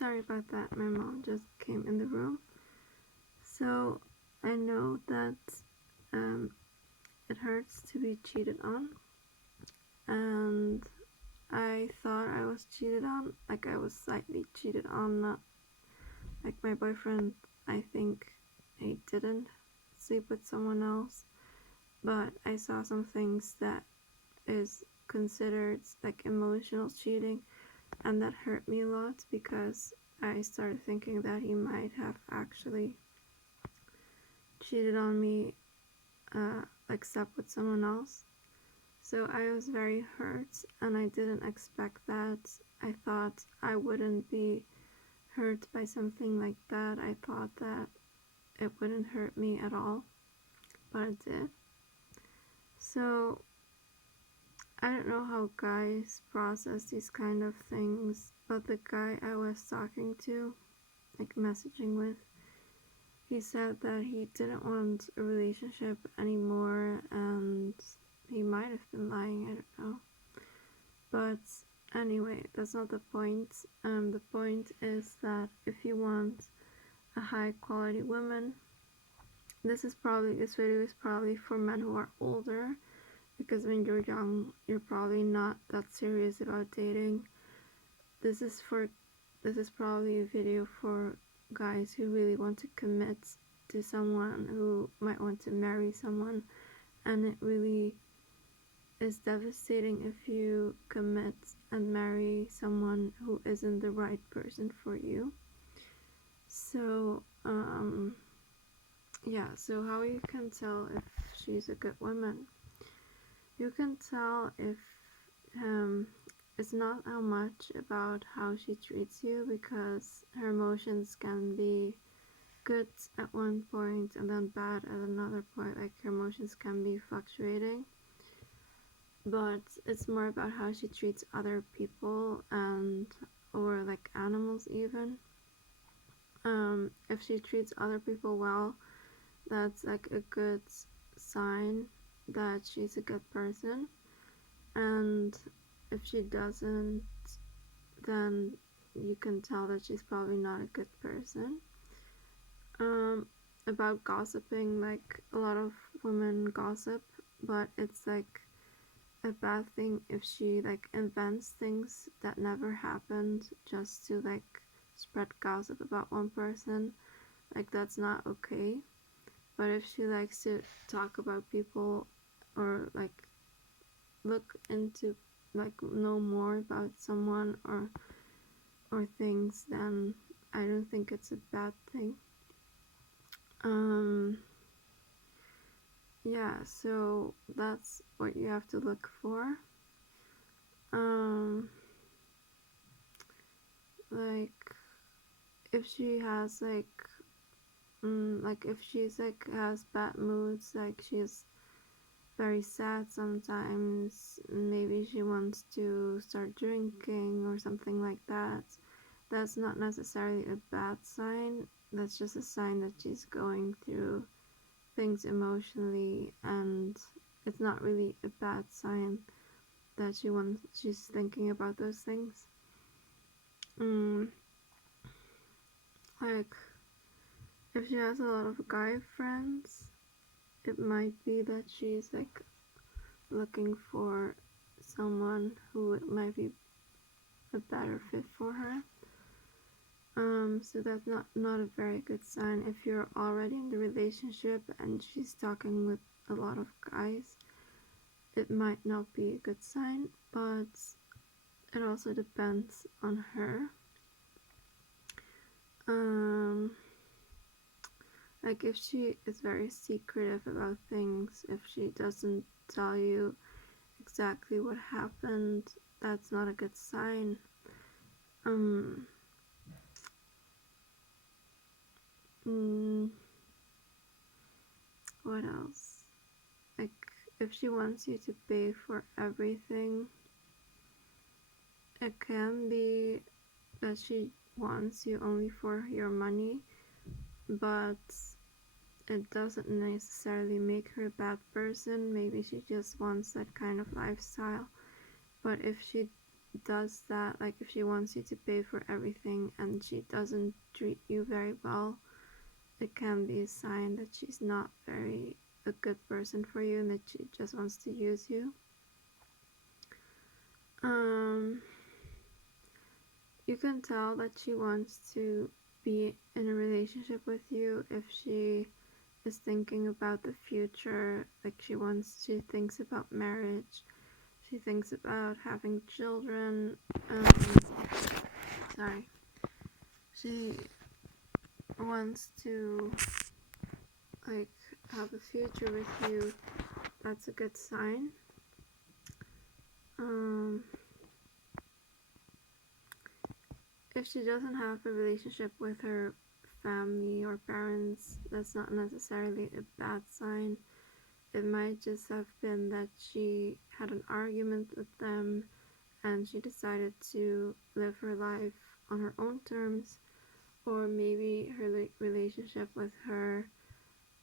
Sorry about that, my mom just came in the room. So I know that um, it hurts to be cheated on, and I thought I was cheated on, like I was slightly cheated on, not like my boyfriend. I think he didn't sleep with someone else, but I saw some things that is considered like emotional cheating, and that hurt me a lot because I started thinking that he might have actually cheated on me, like slept with someone else. So I was very hurt, and I didn't expect that. I thought I wouldn't be hurt by something like that. I thought that it wouldn't hurt me at all, but it did. So I don't know how guys process these kind of things, but the guy I was talking to, like messaging with, he said that he didn't want a relationship anymore, and he might have been lying, I don't know. But anyway, that's not the point. The point is that if you want a high quality woman, this video is probably for men who are older, because when you're young, you're probably not that serious about dating. This is probably a video for guys who really want to commit to someone, who might want to marry someone, and it really is devastating if you commit and marry someone who isn't the right person for you. So so how you can tell if she's a good woman? You can tell if it's not how much about how she treats you, because her emotions can be good at one point and then bad at another point. Like, her emotions can be fluctuating, but it's more about how she treats other people, and or like animals even. If she treats other people well, that's like a good sign that she's a good person. And if she doesn't, then you can tell that she's probably not a good person. About gossiping, like, a lot of women gossip, but it's like a bad thing if she like invents things that never happened just to like spread gossip about one person. Like, that's not okay. But if she likes to talk about people, or like look into, like, know more about someone or things, then I don't think it's a bad thing. So that's what you have to look for. Like, if she has like if she's like has bad moods, like she's very sad sometimes, maybe she wants to start drinking or something like that, that's not necessarily a bad sign. That's just a sign that she's going through things emotionally, and it's not really a bad sign that she's thinking about those things. Like, if she has a lot of guy friends, it might be that she's like looking for someone who might be a better fit for her. So that's not a very good sign. If you're already in the relationship and she's talking with a lot of guys, it might not be a good sign, but it also depends on her. Like, if she is very secretive about things, if she doesn't tell you exactly what happened, that's not a good sign. What else? Like, if she wants you to pay for everything, it can be that she wants you only for your money, but it doesn't necessarily make her a bad person. Maybe she just wants that kind of lifestyle. But if she does that, like if she wants you to pay for everything and she doesn't treat you very well, it can be a sign that she's not very a good person for you and that she just wants to use you. You can tell that she wants to be in a relationship with you if she is thinking about the future, like she thinks about marriage, she thinks about having children, sorry, she wants to like have a future with you. That's a good sign. If she doesn't have a relationship with her family or parents, that's not necessarily a bad sign. It might just have been that she had an argument with them and she decided to live her life on her own terms, or maybe her relationship with her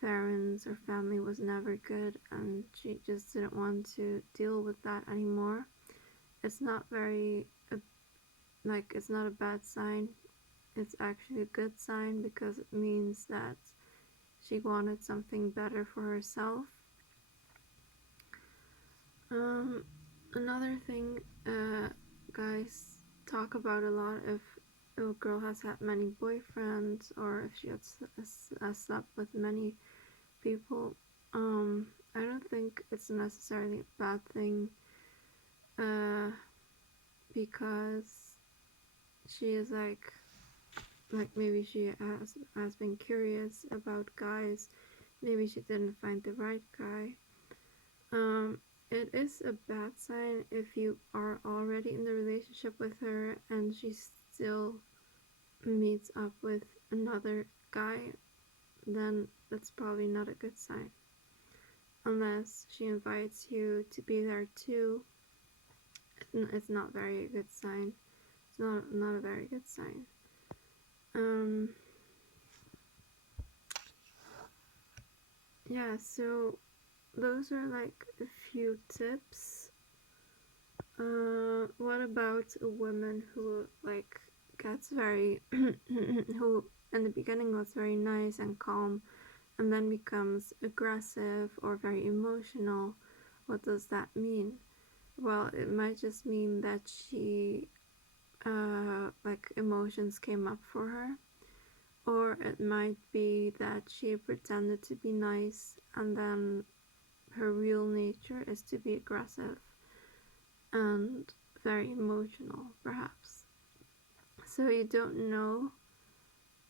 parents or family was never good and she just didn't want to deal with that anymore. It's not it's not a bad sign. It's actually a good sign because it means that she wanted something better for herself. Another thing guys talk about a lot, if a girl has had many boyfriends or if she has slept with many people, I don't think it's necessarily a bad thing, because she is like maybe she has been curious about guys, maybe she didn't find the right guy. It is a bad sign if you are already in the relationship with her and she still meets up with another guy, then that's probably not a good sign. Unless she invites you to be there too, it's not very a good sign. It's not a very good sign. Yeah, so those are like a few tips. What about a woman who like gets very who in the beginning was very nice and calm and then becomes aggressive or very emotional? What does that mean? Well, it might just mean that she like emotions came up for her, or it might be that she pretended to be nice and then her real nature is to be aggressive and very emotional, perhaps. So you don't know,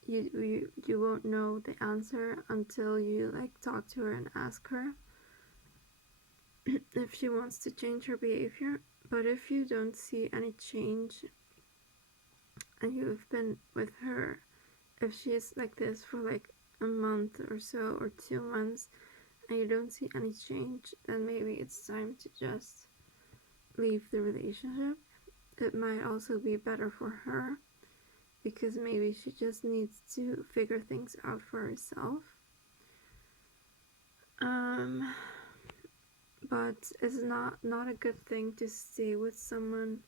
you won't know the answer until you like talk to her and ask her if she wants to change her behavior. But if you don't see any change and you've been with her, if she's like this for like a month or so or 2 months and you don't see any change, then maybe it's time to just leave the relationship. It might also be better for her because maybe she just needs to figure things out for herself. But it's not a good thing to stay with someone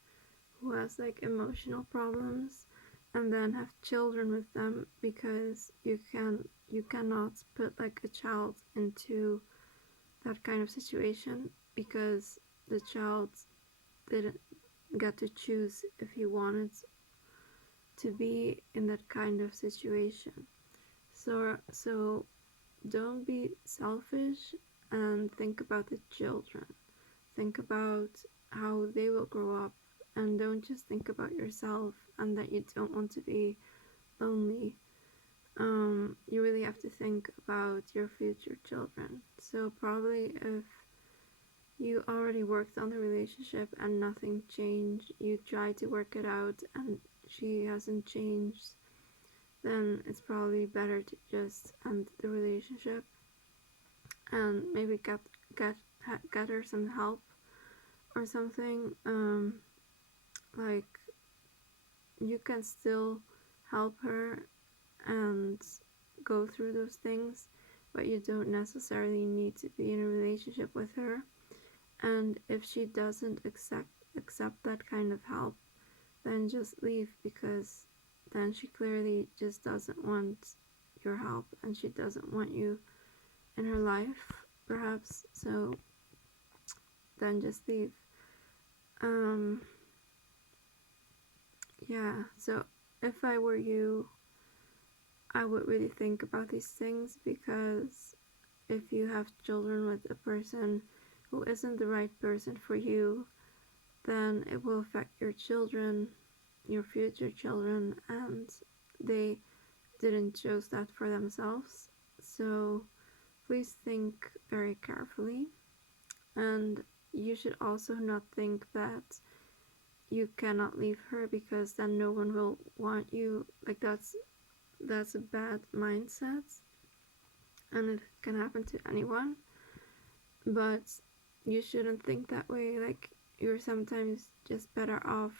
who has like emotional problems and then have children with them, because you cannot put like a child into that kind of situation, because the child didn't get to choose if he wanted to be in that kind of situation. So don't be selfish and think about the children. Think about how they will grow up, and don't just think about yourself and that you don't want to be lonely. You really have to think about your future children. So probably if you already worked on the relationship and nothing changed, you tried to work it out and she hasn't changed, then it's probably better to just end the relationship and maybe get her some help or something. Like you can still help her and go through those things, but you don't necessarily need to be in a relationship with her. And if she doesn't accept that kind of help, then just leave, because then she clearly just doesn't want your help and she doesn't want you in her life, perhaps. So then just leave. Yeah, so if I were you, I would really think about these things, because if you have children with a person who isn't the right person for you, then it will affect your children, your future children, and they didn't choose that for themselves. So please think very carefully. And you should also not think that you cannot leave her, because then no one will want you. Like, that's a bad mindset, and it can happen to anyone. But you shouldn't think that way. Like, you're sometimes just better off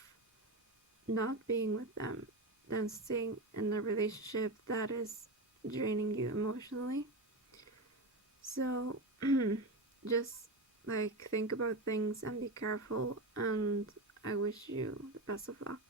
not being with them than staying in a relationship that is draining you emotionally. So just like think about things and be careful, and I wish you the best of luck.